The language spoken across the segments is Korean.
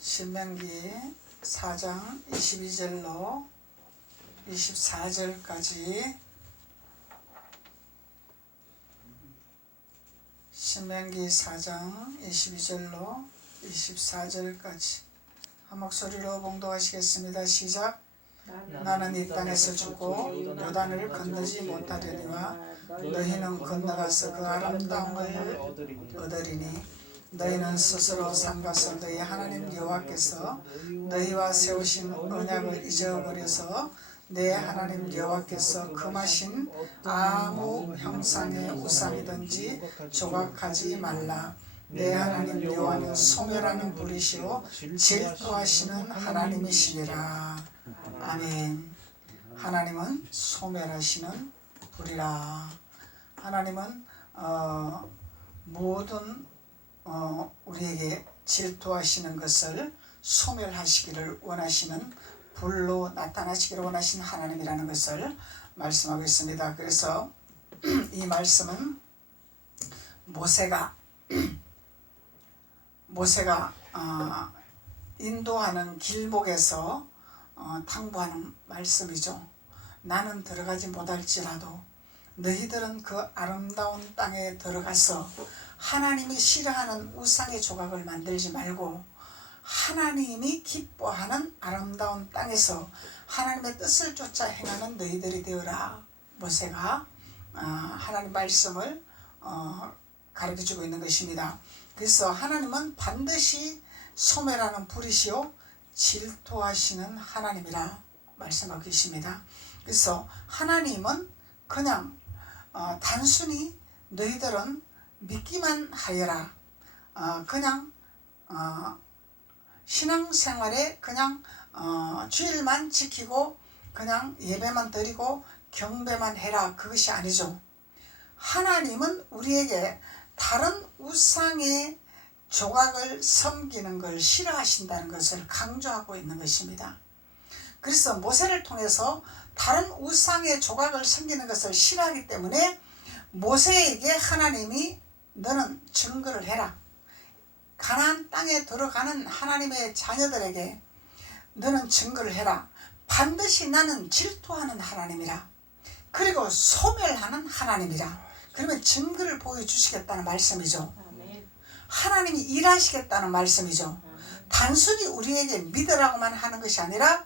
신명기 4장 22절로 24절까지 신명기 4장 22절로 24절까지 한 목소리로 봉독하시겠습니다. 시작. 나는 이 땅에서 죽고 요단을 건너지 못하려니와 너희는 건너가서 그 아름다움을 얻으리니 너희는 스스로 삼가서 너희 하나님 여호와께서 너희와 세우신 언약을 잊어버려서 내 하나님 여호와께서 금하신 아무 형상의 우상이든지 조각하지 말라. 내 하나님 여호와는 소멸하는 불이시오 질투하시는 하나님이시니라. 아멘. 하나님은 소멸하시는 불이라. 하나님은 모든 우리에게 질투하시는 것을 소멸하시기를 원하시는 불로 나타나시기를 원하시는 하나님이라는 것을 말씀하고 있습니다. 그래서 이 말씀은 모세가 인도하는 길목에서 당부하는 말씀이죠. 나는 들어가지 못할지라도 너희들은 그 아름다운 땅에 들어가서 하나님이 싫어하는 우상의 조각을 만들지 말고 하나님이 기뻐하는 아름다운 땅에서 하나님의 뜻을 쫓아 행하는 너희들이 되어라. 모세가 하나님 말씀을 가르쳐주고 있는 것입니다. 그래서 하나님은 반드시 소멸하는 불이시오 질투하시는 하나님이라 말씀하고 계십니다. 그래서 하나님은 그냥 단순히 너희들은 믿기만 하여라. 그냥 신앙생활에 그냥 주일만 지키고 그냥 예배만 드리고 경배만 해라. 그것이 아니죠. 하나님은 우리에게 다른 우상의 조각을 섬기는 걸 싫어하신다는 것을 강조하고 있는 것입니다. 그래서 모세를 통해서 다른 우상의 조각을 섬기는 것을 싫어하기 때문에 모세에게 하나님이 너는 증거를 해라. 가나안 땅에 들어가는 하나님의 자녀들에게 너는 증거를 해라. 반드시 나는 질투하는 하나님이라. 그리고 소멸하는 하나님이라. 그러면 증거를 보여주시겠다는 말씀이죠. 하나님이 일하시겠다는 말씀이죠. 단순히 우리에게 믿으라고만 하는 것이 아니라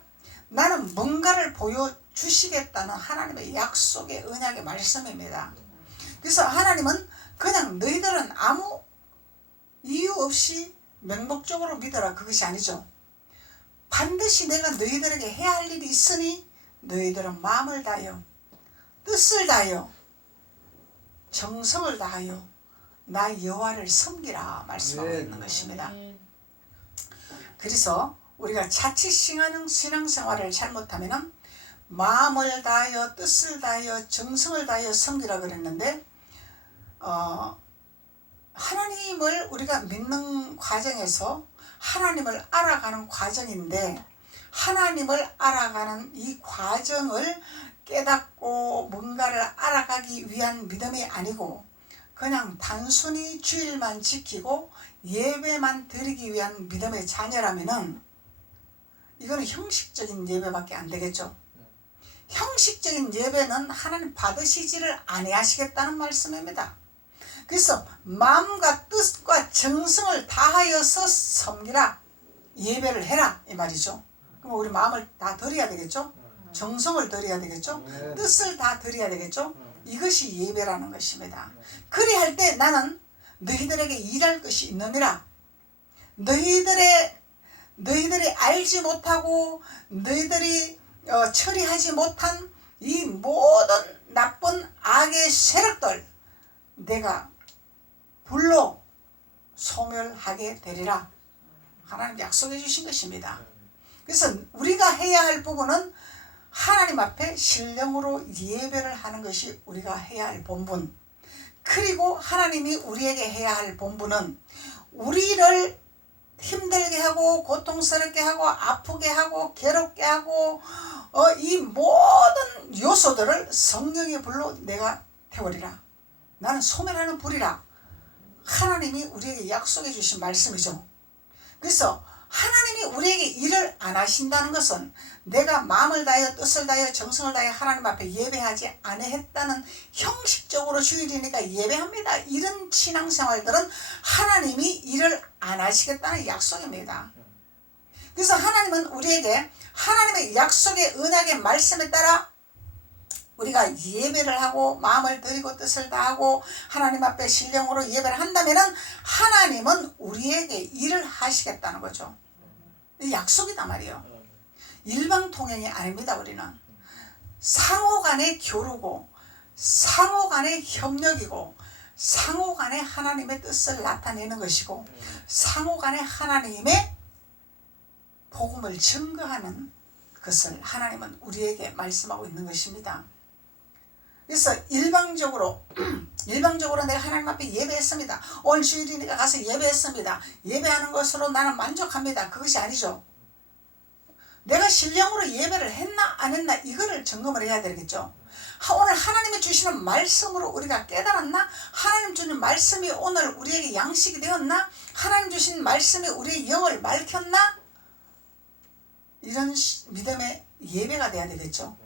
나는 뭔가를 보여주시겠다는 하나님의 약속의 언약의 말씀입니다. 그래서 하나님은 그냥 너희들은 아무 이유 없이 맹목적으로 믿어라. 그것이 아니죠. 반드시 내가 너희들에게 해야 할 일이 있으니 너희들은 마음을 다하여 뜻을 다하여 정성을 다하여 나 여호와를 섬기라 말씀하고 있는 것입니다. 그래서 우리가 자칫 신앙생활을 잘못하면 마음을 다하여 뜻을 다하여 정성을 다하여 섬기라 그랬는데 하나님을 우리가 믿는 과정에서 하나님을 알아가는 과정인데 하나님을 알아가는 이 과정을 깨닫고 뭔가를 알아가기 위한 믿음이 아니고 그냥 단순히 주일만 지키고 예배만 드리기 위한 믿음의 자녀라면은 이거는 형식적인 예배밖에 안 되겠죠. 형식적인 예배는 하나님 받으시지를 아니하시겠다는 말씀입니다. 그래서 마음과 뜻과 정성을 다하여서 섬기라. 예배를 해라 이 말이죠. 그럼 우리 마음을 다 드려야 되겠죠. 정성을 드려야 되겠죠. 뜻을 다 드려야 되겠죠. 이것이 예배라는 것입니다. 그리할 때 나는 너희들에게 일할 것이 있느니라. 너희들이 알지 못하고 너희들이 처리하지 못한 이 모든 나쁜 악의 세력들 내가 불로 소멸하게 되리라. 하나님 약속해 주신 것입니다. 그래서 우리가 해야 할 부분은 하나님 앞에 신령으로 예배를 하는 것이 우리가 해야 할 본분. 그리고 하나님이 우리에게 해야 할 본분은 우리를 힘들게 하고 고통스럽게 하고 아프게 하고 괴롭게 하고 이 모든 요소들을 성령의 불로 내가 태우리라. 나는 소멸하는 불이라. 하나님이 우리에게 약속해 주신 말씀이죠. 그래서 하나님이 우리에게 일을 안 하신다는 것은 내가 마음을 다하여 뜻을 다하여 정성을 다하여 하나님 앞에 예배하지 아니했다는, 형식적으로 주일이니까 예배합니다, 이런 신앙생활들은 하나님이 일을 안 하시겠다는 약속입니다. 그래서 하나님은 우리에게 하나님의 약속의 언약의 말씀에 따라 우리가 예배를 하고 마음을 드리고 뜻을 다하고 하나님 앞에 신령으로 예배를 한다면 하나님은 우리에게 일을 하시겠다는 거죠. 약속이다 말이에요. 일방통행이 아닙니다. 우리는 상호간에 교류고 상호간에 협력이고 상호간에 하나님의 뜻을 나타내는 것이고 상호간에 하나님의 복음을 증거하는 것을 하나님은 우리에게 말씀하고 있는 것입니다. 그래서 일방적으로 내가 하나님 앞에 예배했습니다, 오늘 주일이니까 가서 예배했습니다, 예배하는 것으로 나는 만족합니다, 그것이 아니죠. 내가 신령으로 예배를 했나 안 했나 이거를 점검을 해야 되겠죠. 오늘 하나님이 주시는 말씀으로 우리가 깨달았나, 하나님 주는 말씀이 오늘 우리에게 양식이 되었나, 하나님 주신 말씀이 우리의 영을 밝혔나, 이런 믿음의 예배가 돼야 되겠죠.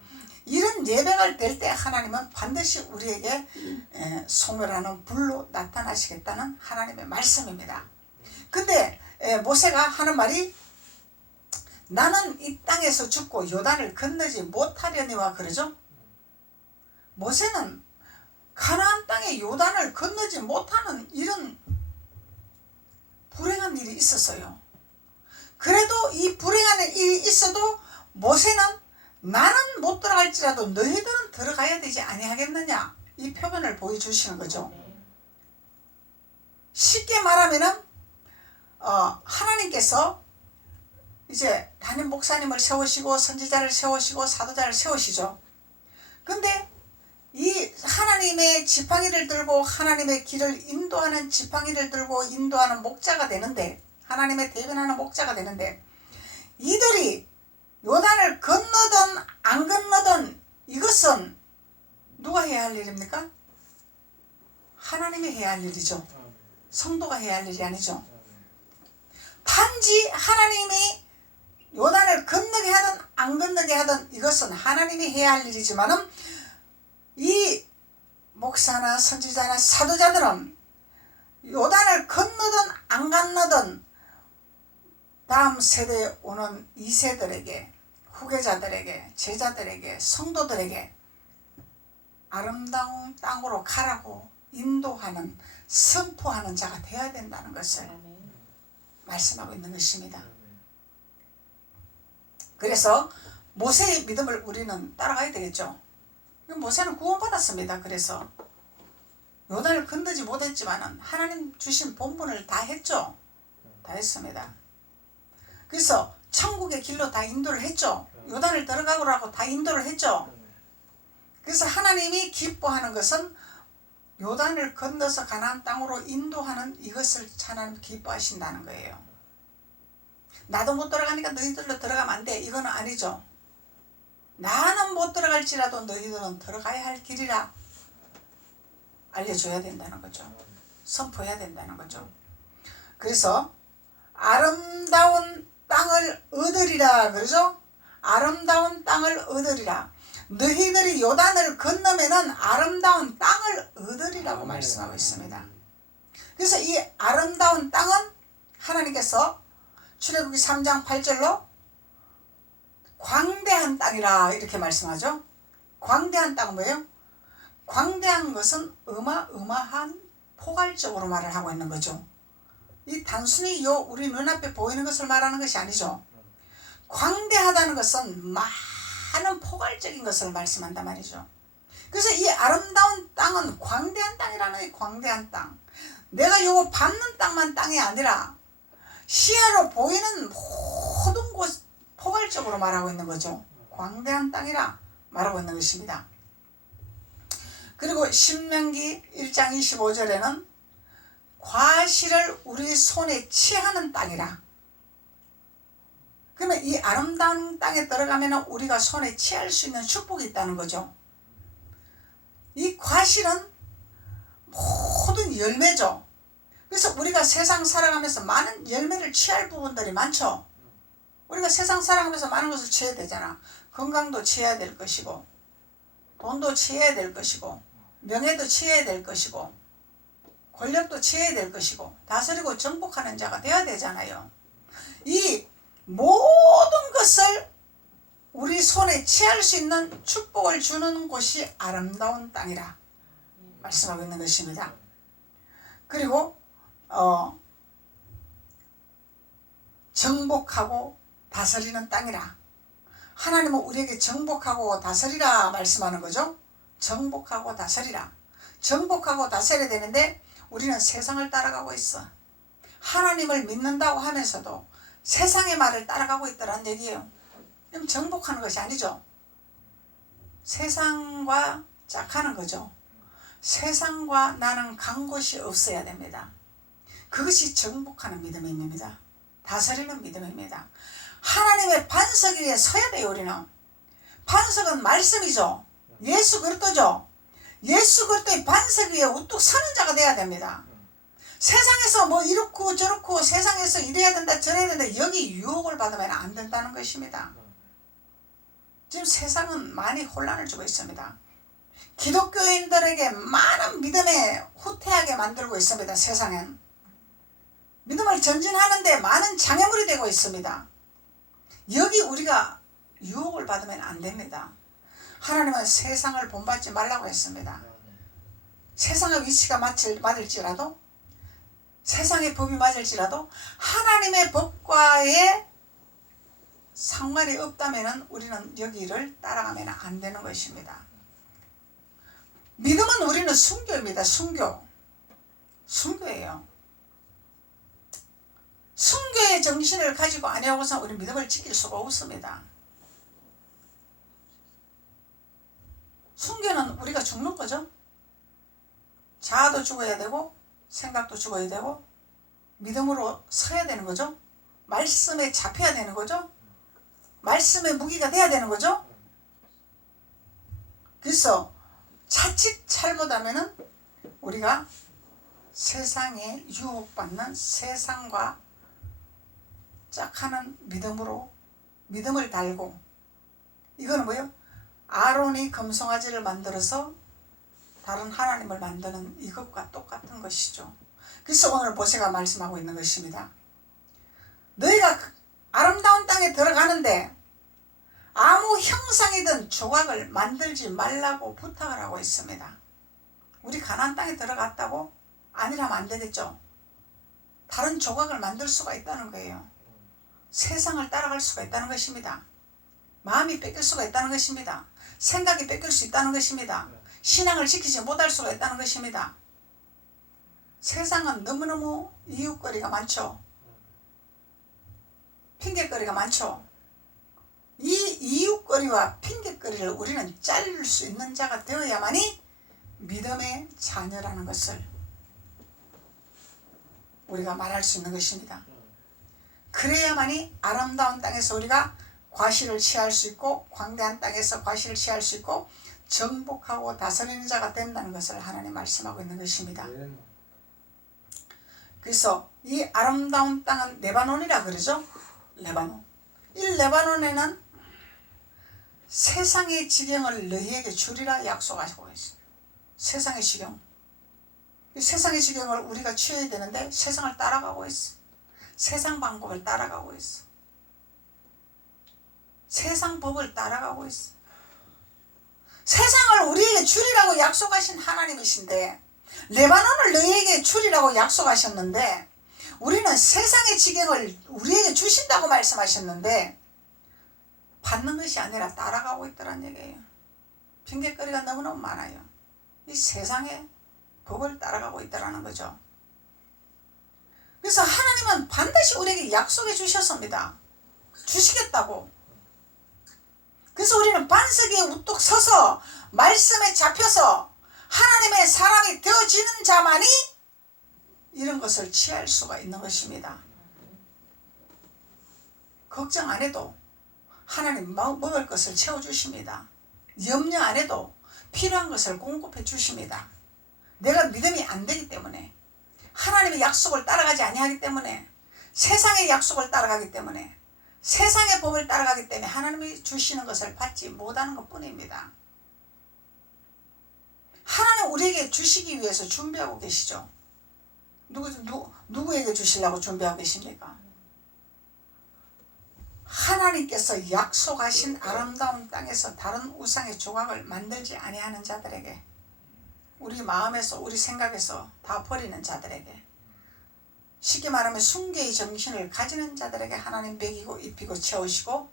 이런 예배가 될 때 하나님은 반드시 우리에게 소멸하는 불로 나타나시겠다는 하나님의 말씀입니다. 근데 모세가 하는 말이 나는 이 땅에서 죽고 요단을 건너지 못하려니와 그러죠. 모세는 가나안 땅에 요단을 건너지 못하는 이런 불행한 일이 있었어요. 그래도 이 불행한 일이 있어도 모세는 나는 못 들어갈지라도 너희들은 들어가야 되지 아니하겠느냐, 이 표현을 보여주시는 거죠. 쉽게 말하면은 하나님께서 이제 담임 목사님을 세우시고 선지자를 세우시고 사도자를 세우시죠. 근데 이 하나님의 지팡이를 들고 하나님의 길을 인도하는 지팡이를 들고 인도하는 목자가 되는데, 하나님의 대변하는 목자가 되는데, 이들이 요단을 건너든 안 건너든 이것은 누가 해야 할 일입니까? 하나님이 해야 할 일이죠. 성도가 해야 할 일이 아니죠. 단지 하나님이 요단을 건너게 하든 안 건너게 하든 이것은 하나님이 해야 할 일이지만은 이 목사나 선지자나 사도자들은 요단을 건너든 안 건너든 다음 세대에 오는 2세들에게, 후계자들에게, 제자들에게, 성도들에게 아름다운 땅으로 가라고 인도하는, 선포하는 자가 되어야 된다는 것을 말씀하고 있는 것입니다. 그래서 모세의 믿음을 우리는 따라가야 되겠죠. 모세는 구원받았습니다. 그래서 요단을 건너지 못했지만 하나님 주신 본분을 다 했죠. 다 했습니다. 그래서 천국의 길로 다 인도를 했죠. 요단을 들어가라고 다 인도를 했죠. 그래서 하나님이 기뻐하는 것은 요단을 건너서 가나안 땅으로 인도하는 이것을 하나님 기뻐하신다는 거예요. 나도 못 들어가니까 너희들로 들어가면 안 돼, 이거는 아니죠. 나는 못 들어갈지라도 너희들은 들어가야 할 길이라 알려줘야 된다는 거죠. 선포해야 된다는 거죠. 그래서 아름다운 땅을 얻으리라 그러죠. 아름다운 땅을 얻으리라. 너희들이 요단을 건너면은 아름다운 땅을 얻으리라고 말씀하고 있습니다. 그래서 이 아름다운 땅은 하나님께서 출애굽기 3장 8절로 광대한 땅이라 이렇게 말씀하죠. 광대한 땅은 뭐예요? 광대한 것은 어마어마한 포괄적으로 말을 하고 있는 거죠. 이 단순히 우리 눈앞에 보이는 것을 말하는 것이 아니죠. 광대하다는 것은 많은 포괄적인 것을 말씀한단 말이죠. 그래서 이 아름다운 땅은 광대한 땅이라는 이 광대한 땅. 내가 요거 밟는 땅만 땅이 아니라 시야로 보이는 모든 곳 포괄적으로 말하고 있는 거죠. 광대한 땅이라 말하고 있는 것입니다. 그리고 신명기 1장 25절에는 과실을 우리 손에 취하는 땅이라. 그러면 이 아름다운 땅에 들어가면 우리가 손에 취할 수 있는 축복이 있다는 거죠. 이 과실은 모든 열매죠. 그래서 우리가 세상 살아가면서 많은 열매를 취할 부분들이 많죠. 우리가 세상 살아가면서 많은 것을 취해야 되잖아. 건강도 취해야 될 것이고, 돈도 취해야 될 것이고, 명예도 취해야 될 것이고, 권력도 취해야 될 것이고, 다스리고 정복하는 자가 되어야 되잖아요. 이 모든 것을 우리 손에 취할 수 있는 축복을 주는 곳이 아름다운 땅이라 말씀하고 있는 것입니다. 그리고 정복하고 다스리는 땅이라. 하나님은 우리에게 정복하고 다스리라 말씀하는 거죠. 정복하고 다스리라. 정복하고 다스려야 되는데 우리는 세상을 따라가고 있어. 하나님을 믿는다고 하면서도 세상의 말을 따라가고 있다는 얘기예요. 그럼 정복하는 것이 아니죠. 세상과 짝하는 거죠. 세상과 나는 간 곳이 없어야 됩니다. 그것이 정복하는 믿음입니다. 다스리는 믿음입니다. 하나님의 반석 위에 서야 돼요. 우리는 반석은 말씀이죠. 예수 그리스도죠. 예수 그리스도의 반석 위에 우뚝 서는 자가 돼야 됩니다. 세상에서 뭐 이렇고 저렇고 세상에서 이래야 된다 저래야 된다 여기 유혹을 받으면 안 된다는 것입니다. 지금 세상은 많이 혼란을 주고 있습니다. 기독교인들에게 많은 믿음에 후퇴하게 만들고 있습니다. 세상엔 믿음을 전진하는데 많은 장애물이 되고 있습니다. 여기 우리가 유혹을 받으면 안 됩니다. 하나님은 세상을 본받지 말라고 했습니다. 세상의 위치가 맞을지라도 세상의 법이 맞을지라도 하나님의 법과의 상관이 없다면 우리는 여기를 따라가면 안 되는 것입니다. 믿음은 우리는 순교입니다. 순교예요. 순교의 정신을 가지고 아니하고서 우리 믿음을 지킬 수가 없습니다. 순교는 우리가 죽는 거죠. 자아도 죽어야 되고 생각도 죽어야 되고 믿음으로 서야 되는 거죠. 말씀에 잡혀야 되는 거죠. 말씀의 무기가 돼야 되는 거죠. 그래서 자칫 잘못하면은 우리가 세상에 유혹받는 세상과 짝하는 믿음으로 믿음을 달고 이거는 뭐예요? 아론이 금송아지를 만들어서 다른 하나님을 만드는 이것과 똑같은 것이죠. 그래서 오늘 모세가 말씀하고 있는 것입니다. 너희가 아름다운 땅에 들어가는데 아무 형상이든 조각을 만들지 말라고 부탁을 하고 있습니다. 우리 가나안 땅에 들어갔다고? 아니라면 안 되겠죠. 다른 조각을 만들 수가 있다는 거예요. 세상을 따라갈 수가 있다는 것입니다. 마음이 뺏길 수가 있다는 것입니다. 생각이 뺏길 수 있다는 것입니다. 신앙을 지키지 못할 수가 있다는 것입니다. 세상은 너무너무 이웃거리가 많죠. 핑계거리가 많죠. 이 이웃거리와 핑계거리를 우리는 자를 수 있는 자가 되어야만이 믿음의 자녀라는 것을 우리가 말할 수 있는 것입니다. 그래야만이 아름다운 땅에서 우리가 과실을 취할 수 있고 광대한 땅에서 과실을 취할 수 있고 정복하고 다스리는 자가 된다는 것을 하나님 말씀하고 있는 것입니다. 그래서 이 아름다운 땅은 레바논이라 그러죠. 레바논. 이 레바논에는 세상의 지경을 너희에게 주리라 약속하시고 있어요. 세상의 지경. 이 세상의 지경을 우리가 취해야 되는데 세상을 따라가고 있어. 세상 방법을 따라가고 있어. 세상 법을 따라가고 있어. 세상을 우리에게 주리라고 약속하신 하나님이신데 레바논을 너희에게 주리라고 약속하셨는데 우리는 세상의 지경을 우리에게 주신다고 말씀하셨는데 받는 것이 아니라 따라가고 있다는 얘기예요. 핑계거리가 너무너무 많아요. 이 세상의 법을 따라가고 있다는 거죠. 그래서 하나님은 반드시 우리에게 약속해 주셨습니다. 주시겠다고. 그래서 우리는 반석 위에 우뚝 서서 말씀에 잡혀서 하나님의 사람이 되어지는 자만이 이런 것을 취할 수가 있는 것입니다. 걱정 안 해도 하나님 먹을 것을 채워주십니다. 염려 안 해도 필요한 것을 공급해 주십니다. 내가 믿음이 안 되기 때문에 하나님의 약속을 따라가지 아니하기 때문에, 세상의 약속을 따라가기 때문에, 세상의 법을 따라가기 때문에 하나님이 주시는 것을 받지 못하는 것 뿐입니다. 하나님 우리에게 주시기 위해서 준비하고 계시죠. 누구에게 주시려고 준비하고 계십니까? 하나님께서 약속하신 아름다운 땅에서 다른 우상의 조각을 만들지 아니하는 자들에게, 우리 마음에서 우리 생각에서 다 버리는 자들에게, 쉽게 말하면 숭배의 정신을 가지는 자들에게 하나님 먹이고 입히고 채우시고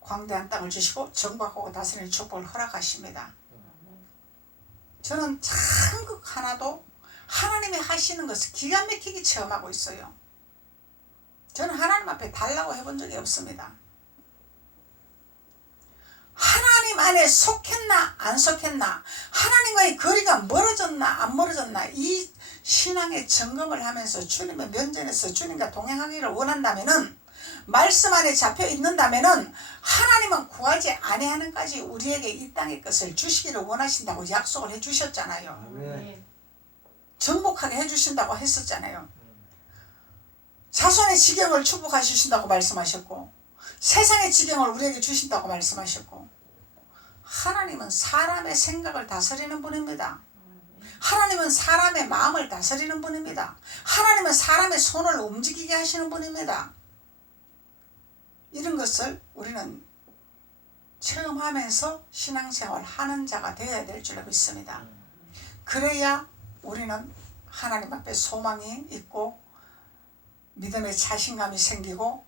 광대한 땅을 주시고 정복하고 다스리는 축복을 허락하십니다. 저는 한국 하나도 하나님이 하시는 것을 기가 막히게 체험하고 있어요. 저는 하나님 앞에 달라고 해본 적이 없습니다. 하나님 안에 속했나 안 속했나, 하나님과의 거리가 멀어졌나 안 멀어졌나, 이 신앙의 점검을 하면서 주님의 면전에서 주님과 동행하기를 원한다면은, 말씀 안에 잡혀 있는다면은, 하나님은 구하지 아니하는까지 우리에게 이 땅의 것을 주시기를 원하신다고 약속을 해주셨잖아요. 정복하게 해주신다고 했었잖아요. 자손의 지경을 축복해 주신다고 말씀하셨고, 세상의 지경을 우리에게 주신다고 말씀하셨고, 하나님은 사람의 생각을 다스리는 분입니다. 하나님은 사람의 마음을 다스리는 분입니다. 하나님은 사람의 손을 움직이게 하시는 분입니다. 이런 것을 우리는 체험하면서 신앙생활 하는 자가 되어야 될 줄로 믿습니다. 그래야 우리는 하나님 앞에 소망이 있고 믿음의 자신감이 생기고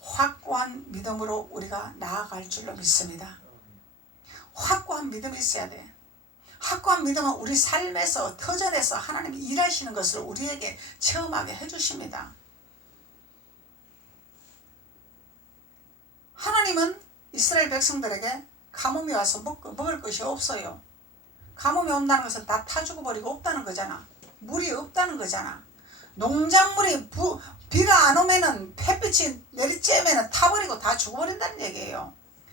확고한 믿음으로 우리가 나아갈 줄로 믿습니다. 확고한 믿음이 있어야 돼. 확고한 믿음은 우리 삶에서 터전에서 하나님이 일하시는 것을 우리에게 체험하게 해주십니다. 하나님은 이스라엘 백성들에게 가뭄이 와서 먹을 것이 없어요. 가뭄이 온다는 것은 다 타 죽어버리고 없다는 거잖아. 물이 없다는 거잖아. 농작물이 비가 안 오면은, 햇빛이 내리쬐면은 타버리고 다 죽어버린다는 얘기예요.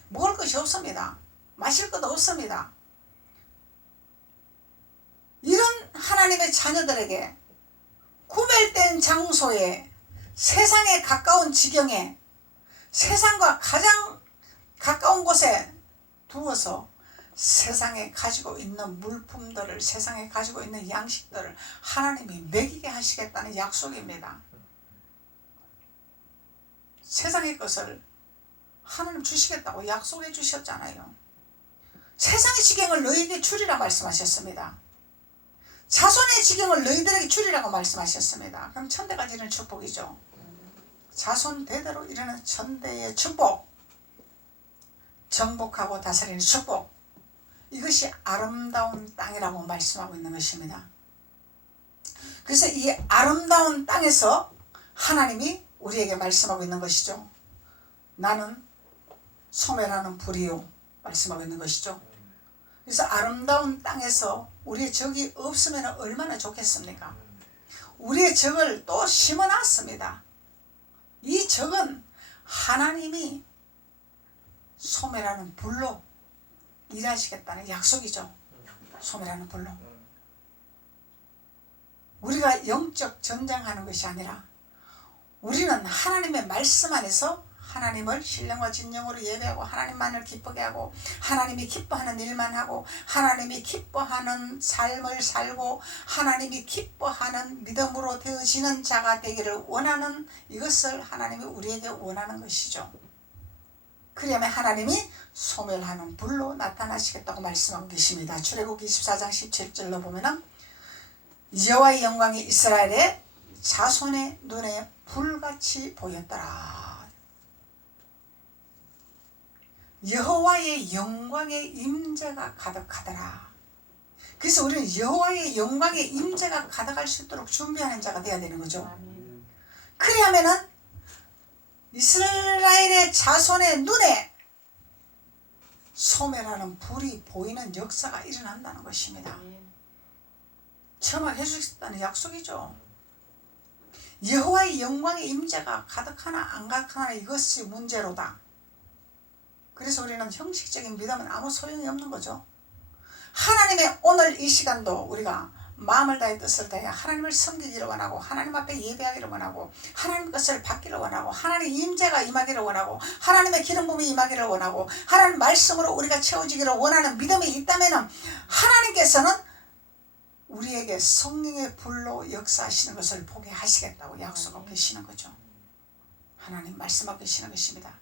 먹을 것이 없습니다. 마실 것도 없습니다. 이런 하나님의 자녀들에게 구별된 장소에, 세상에 가까운 지경에, 세상과 가장 가까운 곳에 두어서 세상에 가지고 있는 물품들을, 세상에 가지고 있는 양식들을 하나님이 먹이게 하시겠다는 약속입니다. 세상의 것을 하나님 주시겠다고 약속해 주셨잖아요. 세상의 지경을 너희에게 주리라 말씀하셨습니다. 자손의 지경을 너희들에게 주리라고 말씀하셨습니다. 그럼 천대까지 이르는 축복이죠. 자손 대대로 이르는 천대의 축복, 정복하고 다스리는 축복, 이것이 아름다운 땅이라고 말씀하고 있는 것입니다. 그래서 이 아름다운 땅에서 하나님이 우리에게 말씀하고 있는 것이죠. 나는 소멸하는 불이요 말씀하고 있는 것이죠. 그래서 아름다운 땅에서 우리의 적이 없으면 얼마나 좋겠습니까? 우리의 적을 또 심어놨습니다. 이 적은 하나님이 소멸하는 불로 일하시겠다는 약속이죠. 소멸하는 불로. 우리가 영적 전쟁하는 것이 아니라 우리는 하나님의 말씀 안에서 하나님을 신령과 진정으로 예배하고 하나님만을 기쁘게 하고 하나님이 기뻐하는 일만 하고 하나님이 기뻐하는 삶을 살고 하나님이 기뻐하는 믿음으로 되어지는 자가 되기를 원하는, 이것을 하나님이 우리에게 원하는 것이죠. 그러면 하나님이 소멸하는 불로 나타나시겠다고 말씀하고 계십니다. 출애굽기 24장 17절로 보면은 여호와의 영광이 이스라엘의 자손의 눈에 불같이 보였더라. 여호와의 영광의 임재가 가득하더라. 그래서 우리는 여호와의 영광의 임재가 가득할 수 있도록 준비하는 자가 되어야 되는 거죠. 그래야면은 이스라엘의 자손의 눈에 소멸하는 불이 보이는 역사가 일어난다는 것입니다. 체험하게 해주겠다는 약속이죠. 여호와의 영광의 임재가 가득하나 안 가득하나 이것이 문제로다. 그래서 우리는 형식적인 믿음은 아무 소용이 없는 거죠. 하나님의 오늘 이 시간도 우리가 마음을 다해 뜻을 다해 하나님을 섬기기를 원하고 하나님 앞에 예배하기를 원하고 하나님 것을 받기를 원하고 하나님 임재가 임하기를 원하고 하나님의 기름 부음이 임하기를 원하고 하나님 말씀으로 우리가 채워지기를 원하는 믿음이 있다면 하나님께서는 우리에게 성령의 불로 역사하시는 것을 보게 하시겠다고 약속하고 계시는 거죠. 하나님 말씀하고 계시는 것입니다.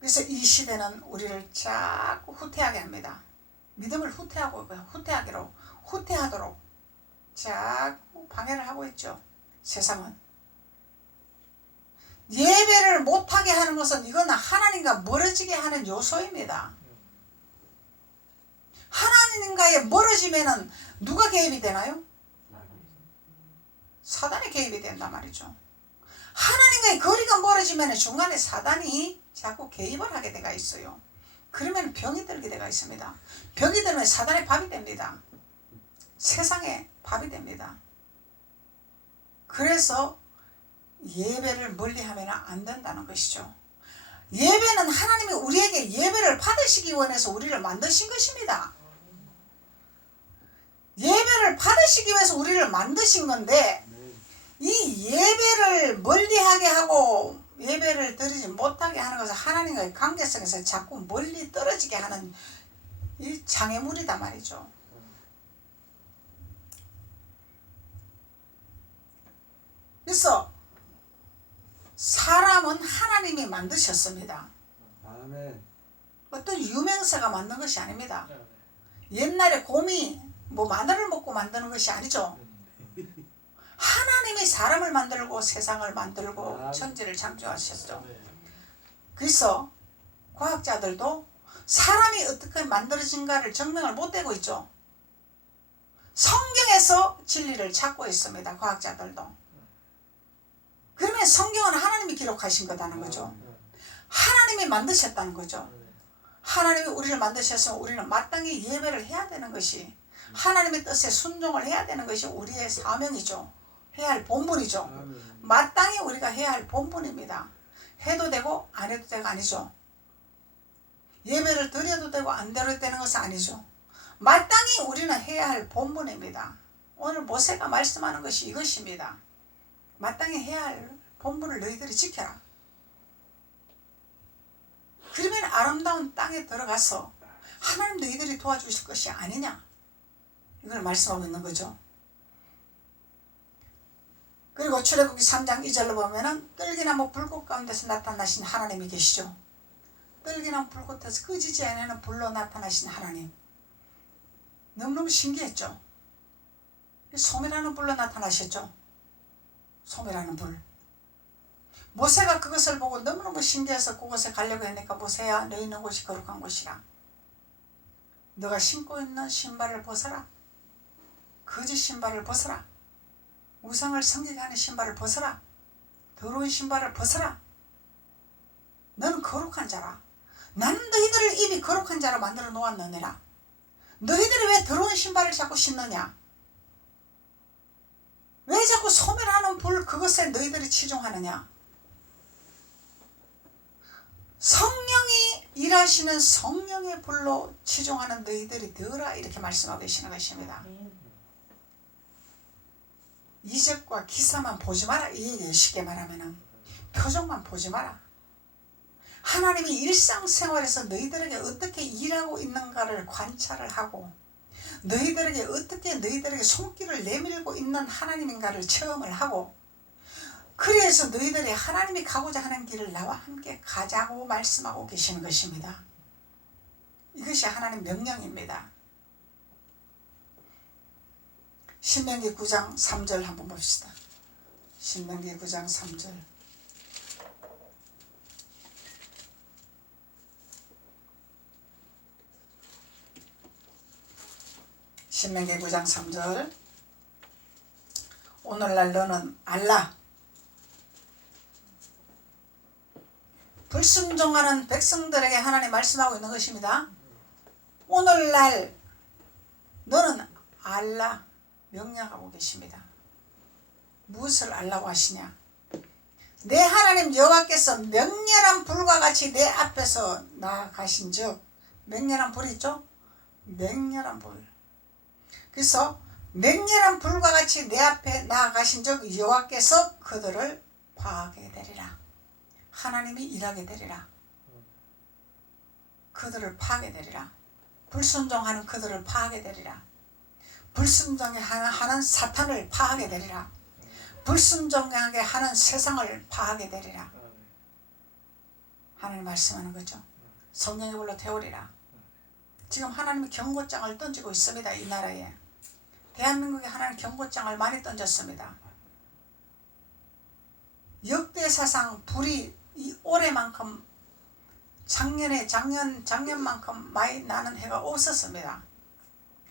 그래서 이 시대는 우리를 자꾸 후퇴하게 합니다. 믿음을 후퇴하도록 자꾸 방해를 하고 있죠. 세상은. 예배를 못하게 하는 것은 이건 하나님과 멀어지게 하는 요소입니다. 하나님과의 멀어지면은 누가 개입이 되나요? 사단이 개입이 된단 말이죠. 하나님과의 거리가 멀어지면 중간에 사단이 자꾸 개입을 하게 돼가 있어요. 그러면 병이 들게 돼가 있습니다. 병이 들면 사단의 밥이 됩니다. 세상의 밥이 됩니다. 그래서 예배를 멀리하면 안 된다는 것이죠. 예배는 하나님이 우리에게 예배를 받으시기 원해서 우리를 만드신 것입니다. 예배를 받으시기 위해서 우리를 만드신 건데 이 예배를 멀리하게 하고 예배를 드리지 못하게 하는 것은 하나님과의 관계성에서 자꾸 멀리 떨어지게 하는 이 장애물이단 말이죠. 그래서 사람은 하나님이 만드셨습니다. 아멘. 어떤 유명사가 만든 것이 아닙니다. 옛날에 곰이 마늘을 먹고 만드는 것이 아니죠. 하나님이 사람을 만들고 세상을 만들고 천지를 창조하셨죠. 그래서 과학자들도 사람이 어떻게 만들어진가를 증명을 못하고 있죠. 성경에서 진리를 찾고 있습니다. 과학자들도. 그러면 성경은 하나님이 기록하신 거다는 거죠. 하나님이 만드셨다는 거죠. 하나님이 우리를 만드셨으면 우리는 마땅히 예배를 해야 되는 것이, 하나님의 뜻에 순종을 해야 되는 것이 우리의 사명이죠. 해야 할 본분이죠. 마땅히 우리가 해야 할 본분입니다. 해도 되고 안 해도 되고 아니죠. 예배를 드려도 되고 안 드려도 되는 것은 아니죠. 마땅히 우리는 해야 할 본분입니다. 오늘 모세가 말씀하는 것이 이것입니다. 마땅히 해야 할 본분을 너희들이 지켜라. 그러면 아름다운 땅에 들어가서 하나님 너희들이 도와주실 것이 아니냐, 이걸 말씀하고 있는 거죠. 그리고 출애굽기 3장 2절로 보면은 떨기나무 불꽃 가운데서 나타나신 하나님이 계시죠. 떨기나무 불꽃에서 끄지지 않는 불로 나타나신 하나님, 너무너무 신기했죠. 소미라는 불로 나타나셨죠. 소미라는 불. 모세가 그것을 보고 너무너무 신기해서 그곳에 가려고 하니까, 모세야 너희 있는 곳이 거룩한 곳이라. 너가 신고 있는 신발을 벗어라. 거짓 신발을 벗어라. 우상을 섬기게 하는 신발을 벗어라. 더러운 신발을 벗어라. 너는 거룩한 자라. 나는 너희들을 이미 거룩한 자로 만들어 놓았느니라. 너희들이 왜 더러운 신발을 자꾸 신느냐? 왜 자꾸 소멸하는 불 그것에 너희들이 치중하느냐? 성령이 일하시는 성령의 불로 치중하는 너희들이 되어라, 이렇게 말씀하고 계시는 것입니다. 이적과 기사만 보지 마라, 이 얘기예요. 쉽게 말하면 표정만 보지 마라. 하나님이 일상생활에서 너희들에게 어떻게 일하고 있는가를 관찰을 하고, 너희들에게 어떻게 너희들에게 손길을 내밀고 있는 하나님인가를 체험을 하고, 그래서 너희들이 하나님이 가고자 하는 길을 나와 함께 가자고 말씀하고 계시는 것입니다. 이것이 하나님 명령입니다. 신명기 9장 3절 한번 봅시다. 신명기 9장 3절. 신명기 9장 3절. 오늘날 너는 알라. 불순종하는 백성들에게 하나님 말씀하고 있는 것입니다. 오늘날 너는 알라, 명령하고 계십니다. 무엇을 알라고 하시냐? 내 하나님 여호와께서 맹렬한 불과 같이 내 앞에서 나아가신 즉, 맹렬한 불 있죠? 맹렬한 불. 그래서 맹렬한 불과 같이 내 앞에 나아가신 적 여호와께서 그들을 파하게 되리라. 하나님이 일하게 되리라. 그들을 파하게 되리라. 불순종하는 그들을 파하게 되리라. 불순종하게 하는 사탄을 파하게 되리라. 불순종하게 하는 세상을 파하게 되리라. 하나님 말씀하는 거죠. 성령의 불로 태우리라. 지금 하나님이 경고장을 던지고 있습니다. 이 나라에. 대한민국에 하나님 경고장을 많이 던졌습니다. 역대사상 불이 이 올해만큼 작년만큼 많이 나는 해가 없었습니다.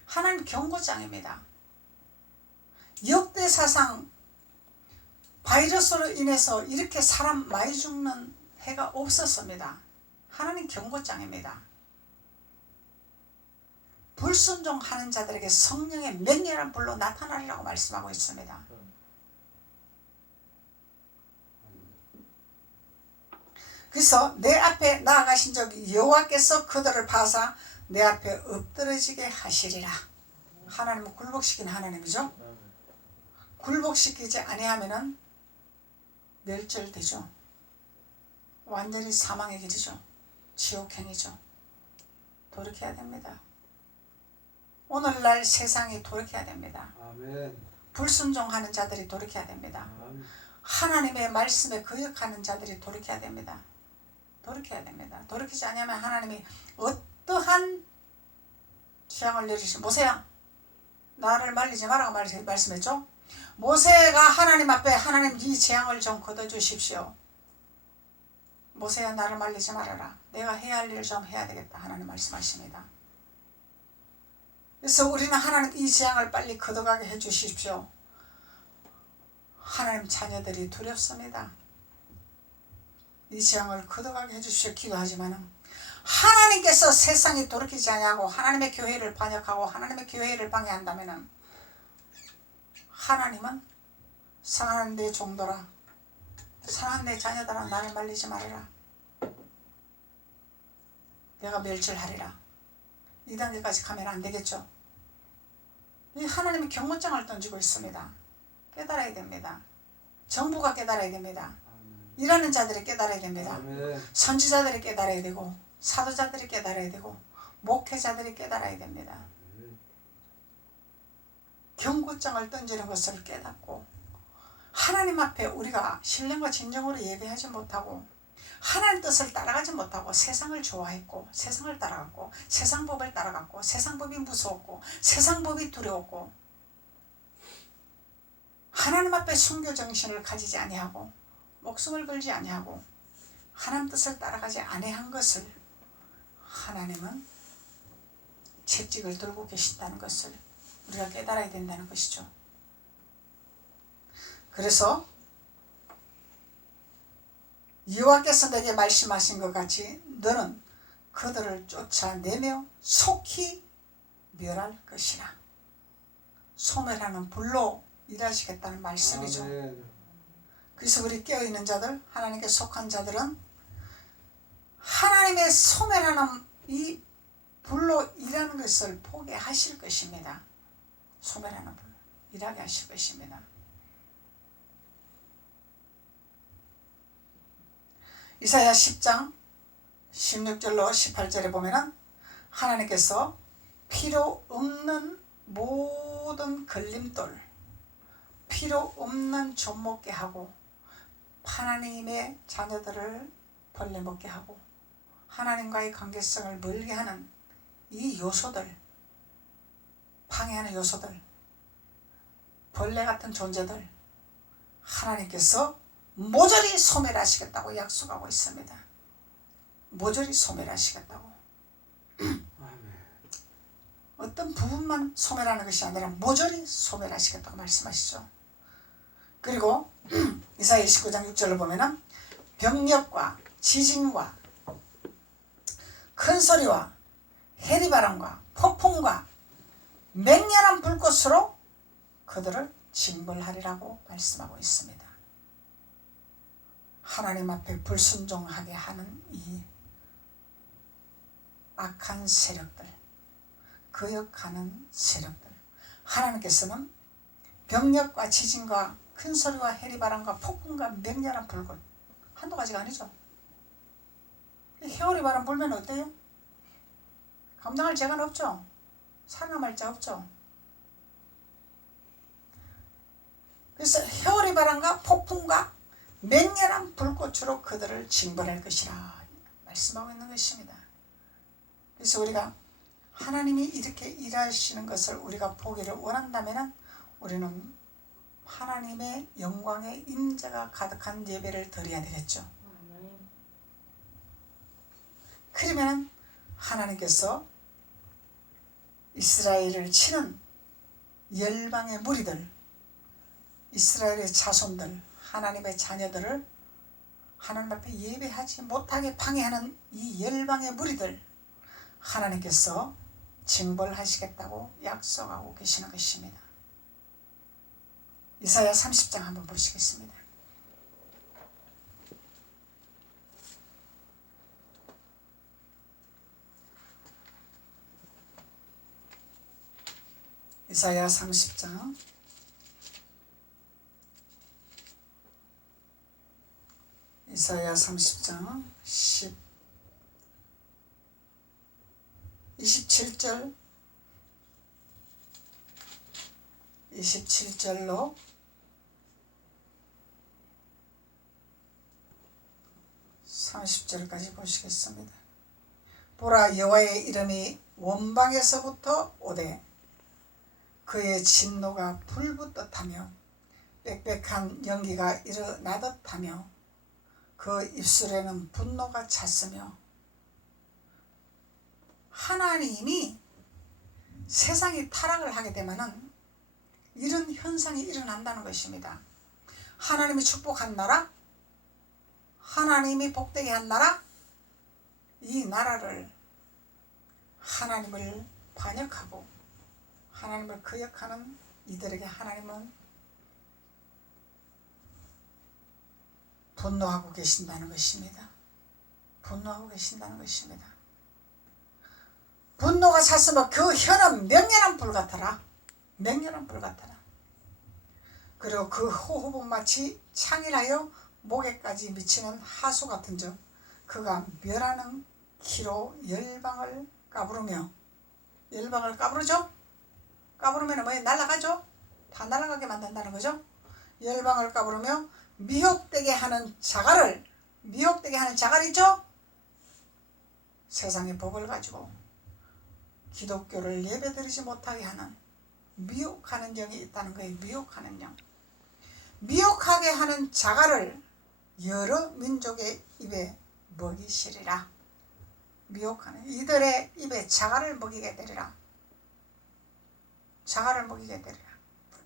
하나님 경고장입니다. 역대사상 바이러스로 인해서 이렇게 사람 많이 죽는 해가 없었습니다. 하나님 경고장입니다. 불순종하는 자들에게 성령의 맹렬한 불로 나타나리라고 말씀하고 있습니다. 그래서 내 앞에 나아가신 적 여호와께서 그들을 파사 내 앞에 엎드러지게 하시리라. 하나님은 굴복시킨 하나님이죠. 굴복시키지 아니하면은 멸절되죠. 완전히 사망의 길이죠. 지옥행이죠. 돌이켜야 됩니다. 오늘날 세상이 돌이켜야 됩니다. 아멘. 불순종하는 자들이 돌이켜야 됩니다. 아멘. 하나님의 말씀에 거역하는 자들이 돌이켜야 됩니다. 돌이켜야 됩니다. 돌이키지 않으면 하나님이 어떠한 재앙을 내리시고, 모세야 나를 말리지 말라고 말씀했죠. 모세가 하나님 앞에 하나님 이 재앙을 좀 걷어주십시오. 모세야 나를 말리지 말아라. 내가 해야 할 일을 좀 해야 되겠다. 하나님 말씀하십니다. 그래서 우리는 하나님 이 재앙을 빨리 걷어가게 해주십시오. 하나님 자녀들이 두렵습니다. 이 재앙을 걷어가게 해주십시오. 기도하지만 하나님께서 세상이 돌이키지 않냐고 하나님의 교회를 반역하고 하나님의 교회를 방해한다면 하나님은 사랑하는 내 종들아, 사랑하는 내 자녀들아, 나를 말리지 말아라. 내가 멸절하리라. 이 단계까지 가면 안 되겠죠. 이 하나님이 경고장을 던지고 있습니다. 깨달아야 됩니다. 정부가 깨달아야 됩니다. 일하는 자들이 깨달아야 됩니다. 선지자들이 깨달아야 되고 사도자들이 깨달아야 되고 목회자들이 깨달아야 됩니다. 경고장을 던지는 것을 깨닫고 하나님 앞에 우리가 신령과 진정으로 예배하지 못하고 하나님 뜻을 따라가지 못하고 세상을 좋아했고 세상을 따라갔고 세상 법을 따라갔고 세상 법이 무서웠고 세상 법이 두려웠고 하나님 앞에 순교 정신을 가지지 아니하고 목숨을 걸지 아니하고 하나님 뜻을 따라가지 아니한 것을 하나님은 채찍을 들고 계신다는 것을 우리가 깨달아야 된다는 것이죠. 그래서 여호와께서 내게 말씀하신 것 같이 너는 그들을 쫓아내며 속히 멸할 것이라. 소멸하는 불로 일하시겠다는 말씀이죠. 그래서 우리 깨어있는 자들, 하나님께 속한 자들은 하나님의 소멸하는 이 불로 일하는 것을 보게 하실 것입니다. 소멸하는 불로 일하게 하실 것입니다. 이사야 10장 16절로 18절에 보면은 하나님께서 필요 없는 모든 걸림돌, 필요 없는 젖먹게 하고 하나님의 자녀들을 벌레 먹게 하고 하나님과의 관계성을 멀게 하는 이 요소들, 방해하는 요소들, 벌레 같은 존재들 하나님께서 모조리 소멸하시겠다고 약속하고 있습니다. 모조리 소멸하시겠다고. 어떤 부분만 소멸하는 것이 아니라 모조리 소멸하시겠다고 말씀하시죠. 그리고 이사야 29장 6절을 보면은 병력과 지진과 큰 소리와 해리바람과 폭풍과 맹렬한 불꽃으로 그들을 징벌하리라고 말씀하고 있습니다. 하나님 앞에 불순종하게 하는 이 악한 세력들, 거역하는 세력들, 하나님께서는 병력과 지진과 큰 소리와 해리바람과 폭풍과 맹렬한 불꽃, 한두 가지가 아니죠. 해오리 바람 불면 어때요? 감당할 자가 없죠. 살아남을 자 없죠. 그래서 해오리 바람과 폭풍과 맹렬한 불꽃으로 그들을 징벌할 것이라 말씀하고 있는 것입니다. 그래서 우리가 하나님이 이렇게 일하시는 것을 우리가 보기를 원한다면 우리는 하나님의 영광의 임재가 가득한 예배를 드려야 되겠죠. 그러면 하나님께서 이스라엘을 치는 열방의 무리들, 이스라엘의 자손들, 하나님의 자녀들을 하나님 앞에 예배하지 못하게 방해하는 이 열방의 무리들 하나님께서 징벌하시겠다고 약속하고 계시는 것입니다. 이사야 30장 한번 보시겠습니다. 이사야 30장 27절 27절로 30절까지 보시겠습니다. 보라, 여호와의 이름이 원방에서부터 오되 그의 진노가 불붙듯하며 빽빽한 연기가 일어나듯하며 그 입술에는 분노가 찼으며. 하나님이 세상이 타락을 하게 되면은 이런 현상이 일어난다는 것입니다. 하나님이 축복한 나라, 하나님이 복되게 한 나라, 이 나라를 하나님을 반역하고 하나님을 거역하는 이들에게 하나님은 분노하고 계신다는 것입니다. 분노하고 계신다는 것입니다. 분노가 찼으면 그 혀는 맹렬한 불 같아라. 맹렬한 불 같아라. 그리고 그 호흡은 마치 창이라여 목에까지 미치는 하수 같은 즉 그가 멸하는 키로 열방을 까부르며. 열방을 까부르죠? 까부르면 뭐예요? 날아가죠? 다 날아가게 만든다는 거죠. 열방을 까부르며 미혹되게 하는 자갈을, 미혹되게 하는 자갈 있죠? 세상의 법을 가지고 기독교를 예배드리지 못하게 하는 미혹하는 영이 있다는 거예요. 미혹하는 영. 미혹하게 하는 자갈을 여러 민족의 입에 먹이시리라. 미혹하는 이들의 입에 자갈을 먹이게 되리라. 자갈을 먹이게 되리라.